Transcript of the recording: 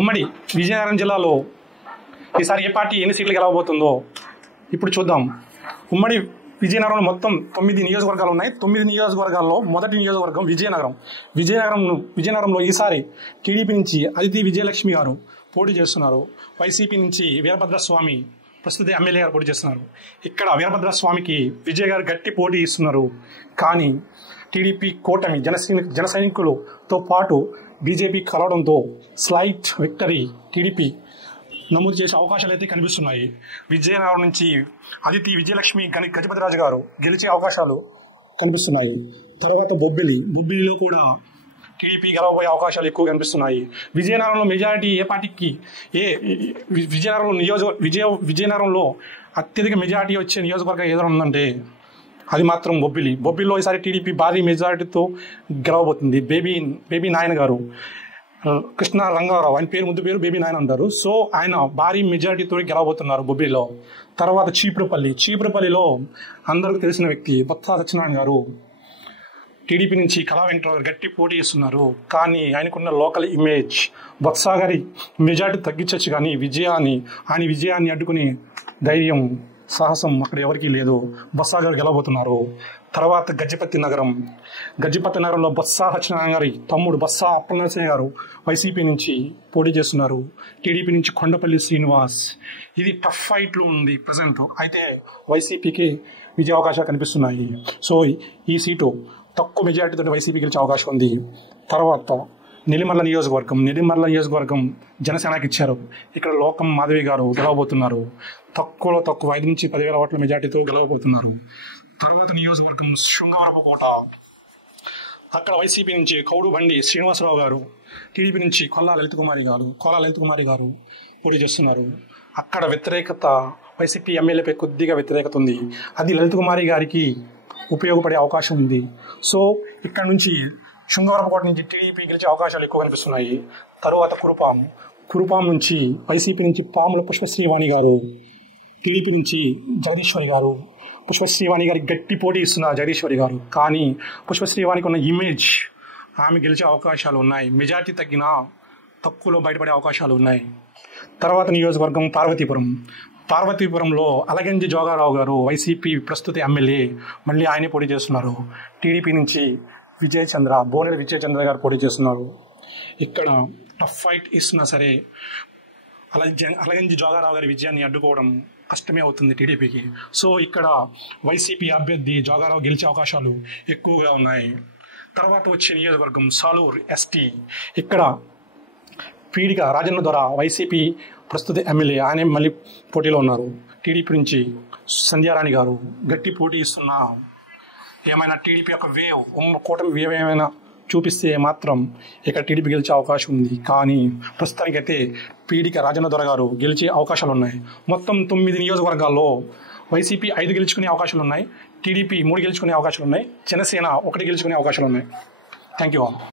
ఉమ్మడి విజయనగరం జిల్లాలో ఈసారి ఏ పార్టీ ఎన్ని సీట్లు గెలవబోతుందో ఇప్పుడు చూద్దాం. ఉమ్మడి విజయనగరంలో మొత్తం 9 నియోజకవర్గాలు ఉన్నాయి. 9 నియోజకవర్గాల్లో మొదటి నియోజకవర్గం విజయనగరంలో ఈసారి టీడీపీ నుంచి అదితి విజయలక్ష్మి గారు పోటీ చేస్తున్నారు. వైసీపీ నుంచి వీరభద్రస్వామి ప్రస్తుత ఎమ్మెల్యే గారు పోటీ చేస్తున్నారు. ఇక్కడ వీరభద్రస్వామికి విజయ్ గారు గట్టి పోటీ ఇస్తున్నారు. కానీ టీడీపీ కూటమి జన సైనికులతో పాటు బీజేపీ కలవడంతో స్లైట్ విక్టరీ టీడీపీ నమోదు చేసే అవకాశాలు అయితే కనిపిస్తున్నాయి. విజయనగరం నుంచి అదితి విజయలక్ష్మి గజపతిరాజు గారు గెలిచే అవకాశాలు కనిపిస్తున్నాయి. తర్వాత బొబ్బిలిలో కూడా టీడీపీ గెలవబోయే అవకాశాలు ఎక్కువ కనిపిస్తున్నాయి. విజయనగరంలో మెజారిటీ ఏ పార్టీకి విజయనగరంలో అత్యధిక మెజారిటీ వచ్చే నియోజకవర్గం ఏదైనా ఉందంటే అది మాత్రం బొబ్బిలిలో ఈసారి టీడీపీ భారీ మెజారిటీతో గెలవబోతుంది. బేబీ నాయన గారు, కృష్ణ రంగారావు, ఆయన ముద్దు పేరు బేబీ నాయన అంటారు. సో ఆయన భారీ మెజారిటీతో గెలవబోతున్నారు బొబ్బిలిలో. తర్వాత చీపురుపల్లిలో అందరికీ తెలిసిన వ్యక్తి బొత్స సత్యనారాయణ గారు టీడీపీ నుంచి కళా వెంకటరావు గారు గట్టి పోటీ చేస్తున్నారు. కానీ ఆయనకున్న లోకల్ ఇమేజ్ బొత్స గారి మెజారిటీ తగ్గించవచ్చు, కానీ విజయాన్ని అడ్డుకునే ధైర్యం సాహసం అక్కడ ఎవరికీ లేదు. బొత్స గారు గెలవబోతున్నారు. తర్వాత గజపతి నగరంలో బొత్స సత్యనారాయణ గారి తమ్ముడు బొత్స అప్పలనరసింహ గారు వైసీపీ నుంచి పోటీ చేస్తున్నారు. టీడీపీ నుంచి కొండపల్లి శ్రీనివాస్. ఇది టఫ్ ఫైట్లో ఉంది ప్రజెంట్. అయితే వైసీపీకి విజయ అవకాశాలు కనిపిస్తున్నాయి. సో ఈ సీటు తక్కువ మెజారిటీతో వైసీపీ గెలిచే అవకాశం ఉంది. తర్వాత నెల్లిమర్ల నియోజకవర్గం జనసేనకి ఇచ్చారు. ఇక్కడ లోకం మాధవి గారు గెలవబోతున్నారు. తక్కువ 5 నుంచి 10,000 ఓట్ల మెజార్టీతో గెలవబోతున్నారు. తర్వాత నియోజకవర్గం శృంగవరపుకోట. అక్కడ వైసీపీ నుంచి కౌడు బండి శ్రీనివాసరావు గారు, టీడీపీ నుంచి కొల్లా లలిత కుమారి గారు పోటీ చేస్తున్నారు. అక్కడ వ్యతిరేకత వైసీపీ ఎమ్మెల్యేపై కొద్దిగా వ్యతిరేకత ఉంది. అది లలిత కుమారి గారికి ఉపయోగపడే అవకాశం ఉంది. సో ఇక్కడ నుంచి శృంగవరపుకోట నుంచి టీడీపీ గెలిచే అవకాశాలు ఎక్కువ కనిపిస్తున్నాయి. తరువాత కురుపాం నుంచి వైసీపీ నుంచి పాముల పుష్పశ్రీవాణి గారు, టీడీపీ నుంచి జగదీశ్వరి గారు. పుష్పశ్రీవాణి గారికి గట్టి పోటీ ఇస్తున్నారు జగదీశ్వరి గారు. కానీ పుష్పశ్రీవాణికి ఉన్న ఇమేజ్ ఆమె గెలిచే అవకాశాలు ఉన్నాయి. మెజార్టీ తగ్గినా తక్కువలో బయటపడే అవకాశాలు ఉన్నాయి. తర్వాత నియోజకవర్గం పార్వతీపురంలో అలగంజి జోగారావు గారు వైసీపీ ప్రస్తుత ఎమ్మెల్యే, మళ్ళీ ఆయనే పోటీ చేస్తున్నారు. టీడీపీ నుంచి బోనెల విజయ్ చంద్ర గారు పోటీ చేస్తున్నారు. ఇక్కడ టఫ్ ఫైట్ ఇస్తున్నా సరే అలగంజి జోగారావు గారి విజయాన్ని అడ్డుకోవడం కష్టమే అవుతుంది టీడీపీకి. సో ఇక్కడ వైసీపీ అభ్యర్థి జోగారావు గెలిచే అవకాశాలు ఎక్కువగా ఉన్నాయి. తర్వాత వచ్చే నియోజకవర్గం సాలూరు ఎస్టీ. ఇక్కడ పీడిక రాజన్న దొర వైసీపీ ప్రస్తుత ఎమ్మెల్యే, ఆయనే మళ్ళీ పోటీలో ఉన్నారు. టీడీపీ నుంచి సంధ్యారాణి గారు గట్టి పోటీ ఇస్తున్న ఏమైనా టీడీపీ యొక్క కూటమి వేవ్ ఏమైనా చూపిస్తే మాత్రం ఇక్కడ టీడీపీ గెలిచే అవకాశం ఉంది. కానీ ప్రస్తుతానికైతే పీడిక రాజన్న దొర గారు గెలిచే అవకాశాలు ఉన్నాయి. మొత్తం 9 నియోజకవర్గాల్లో వైసీపీ 5 గెలుచుకునే అవకాశాలు ఉన్నాయి. టీడీపీ 3 గెలుచుకునే అవకాశాలు ఉన్నాయి. జనసేన 1 గెలుచుకునే అవకాశాలు ఉన్నాయి. Thank you all.